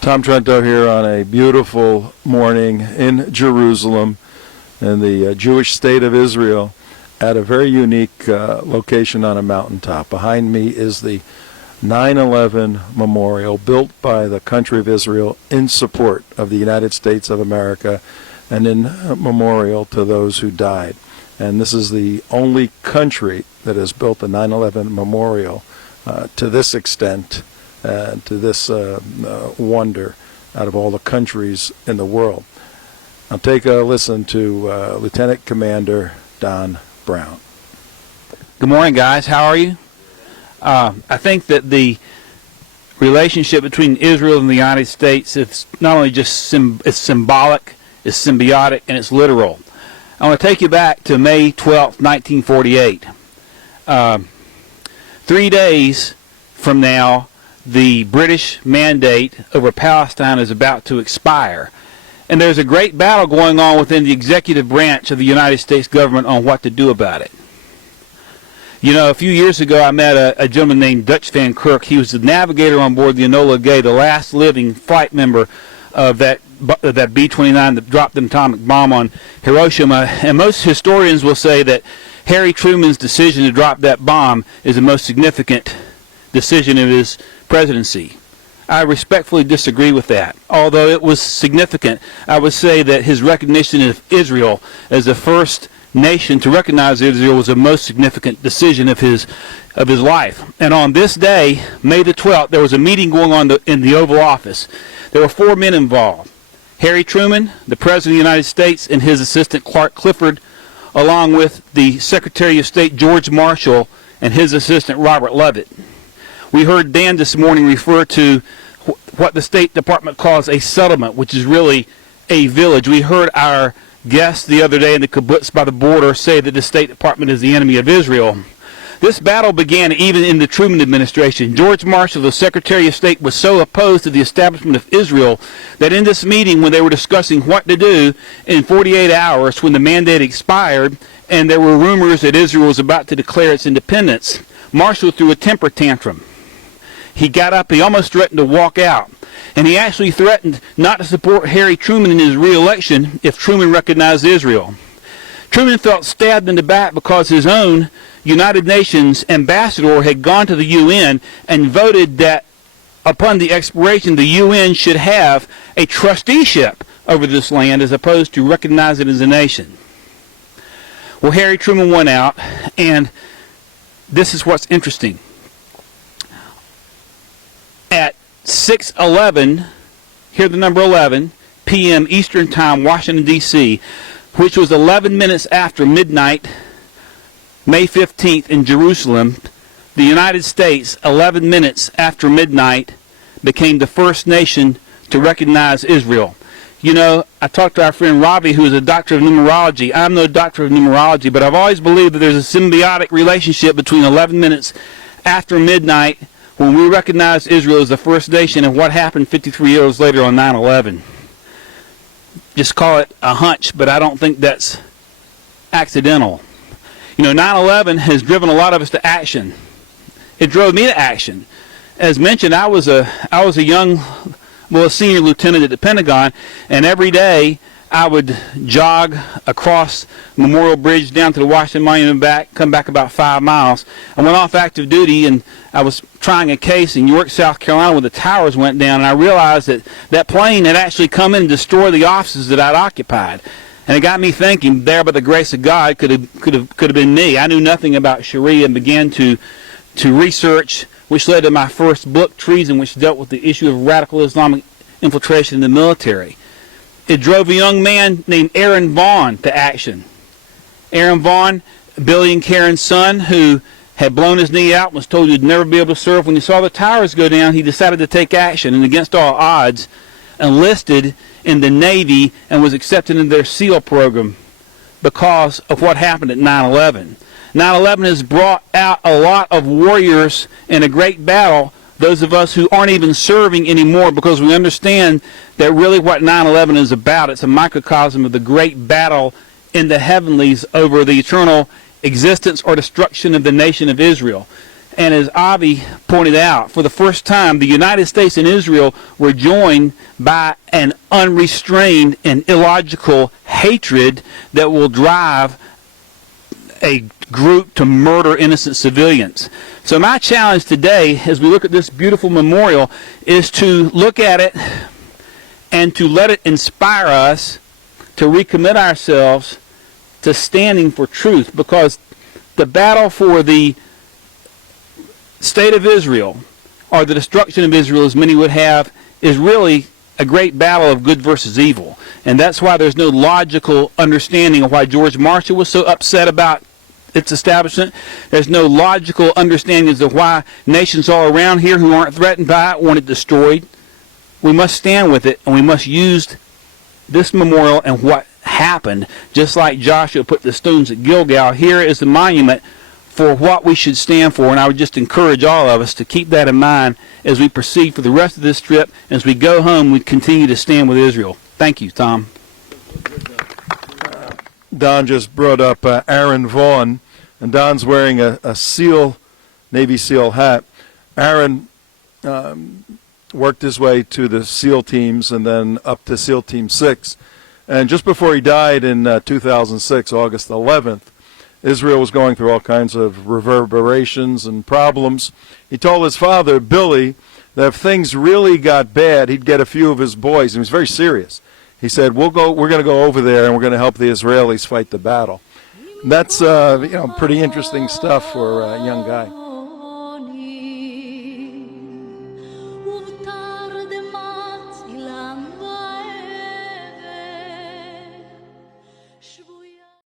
Tom Trento here on a beautiful morning in Jerusalem, in the Jewish state of Israel, at a very unique location on a mountaintop. Behind me is the 9/11 memorial built by the country of Israel in support of the United States of America and in memorial to those who died. And this is the only country that has built a 9/11 memorial to this extent, to this wonder out of all the countries in the world. Now take a listen to Lieutenant Commander Don Brown. Good morning, guys. How are you? I think that the relationship between Israel and the United States is not only just it's symbolic, it's symbiotic, and it's literal. I want to take you back to May 12, 1948. 3 days from now, the British mandate over Palestine is about to expire. And there's a great battle going on within the executive branch of the United States government on what to do about it. You know, a few years ago I met a gentleman named Dutch Van Kirk. He was the navigator on board the Enola Gay, the last living flight member of that B-29 that dropped an atomic bomb on Hiroshima. And most historians will say that Harry Truman's decision to drop that bomb is the most significant decision of his presidency. I respectfully disagree with that. Although it was significant, I would say that his recognition of Israel as the first nation to recognize Israel was the most significant decision of his life. And on this day, May the 12th, there was a meeting going on in the Oval Office. There were 4 men involved: Harry Truman, the President of the United States, and his assistant Clark Clifford, along with the Secretary of State George Marshall and his assistant Robert Levitt. We heard Dan this morning refer to what the State Department calls a settlement, which is really a village. We heard our guest the other day in the kibbutz by the border say that the State Department is the enemy of Israel. This battle began even in the Truman administration. George Marshall, the Secretary of State, was so opposed to the establishment of Israel that in this meeting, when they were discussing what to do in 48 hours when the mandate expired and there were rumors that Israel was about to declare its independence, Marshall threw a temper tantrum. He got up, he almost threatened to walk out. And he actually threatened not to support Harry Truman in his re-election if Truman recognized Israel. Truman felt stabbed in the back because his own United Nations ambassador had gone to the UN and voted that upon the expiration, the UN should have a trusteeship over this land as opposed to recognize it as a nation. Well, Harry Truman went out, and this is what's interesting. At 6:11, hear the number 11, p.m. Eastern Time, Washington, D.C., which was 11 minutes after midnight, May 15th in Jerusalem, the United States, 11 minutes after midnight, became the first nation to recognize Israel. You know, I talked to our friend Ravi, who is a doctor of numerology. I'm no doctor of numerology, but I've always believed that there's a symbiotic relationship between 11 minutes after midnight when we recognized Israel as the first nation and what happened 53 years later on 9/11. Just call it a hunch, but I don't think that's accidental. You know, 9/11 has driven a lot of us to action. It drove me to action. As mentioned, I was a senior lieutenant at the Pentagon, and every day I would jog across Memorial Bridge down to the Washington Monument and back, come back about 5 miles. I went off active duty, and I was trying a case in York, South Carolina, where the towers went down, and I realized that that plane had actually come in and destroyed the offices that I'd occupied. And it got me thinking, there by the grace of God could have been me. I knew nothing about Sharia and began to research, which led to my first book, Treason, which dealt with the issue of radical Islamic infiltration in the military. It drove a young man named Aaron Vaughn to action. Aaron Vaughn, Billy and Karen's son, who had blown his knee out and was told he'd never be able to serve. When he saw the towers go down, he decided to take action, and against all odds, enlisted in the Navy and was accepted into their SEAL program because of what happened at 9/11. 9/11 has brought out a lot of warriors in a great battle, those of us who aren't even serving anymore, because we understand that really what 9/11 is about, it's a microcosm of the great battle in the heavenlies over the eternal existence or destruction of the nation of Israel. And as Avi pointed out, for the first time, the United States and Israel were joined by an unrestrained and illogical hatred that will drive a group to murder innocent civilians. So my challenge today, as we look at this beautiful memorial, is to look at it and to let it inspire us to recommit ourselves to standing for truth, because the battle for the state of Israel, or the destruction of Israel as many would have, is really a great battle of good versus evil. And that's why there's no logical understanding of why George Marshall was so upset about its establishment. There's no logical understanding as to why nations all around here who aren't threatened by it want it destroyed. We must stand with it, and we must use this memorial and what happened, just like Joshua put the stones at Gilgal. Here is the monument for what we should stand for, and I would just encourage all of us to keep that in mind as we proceed for the rest of this trip. As we go home, we continue to stand with Israel. Thank you, Tom. Don just brought up Aaron Vaughn, and Don's wearing a SEAL, Navy SEAL hat. Aaron worked his way to the SEAL teams and then up to SEAL Team 6. And just before he died in 2006, August 11th, Israel was going through all kinds of reverberations and problems. He told his father, Billy, that if things really got bad, he'd get a few of his boys. He was very serious. He said, we're going to go over there and we're going to help the Israelis fight the battle. And that's pretty interesting stuff for a young guy.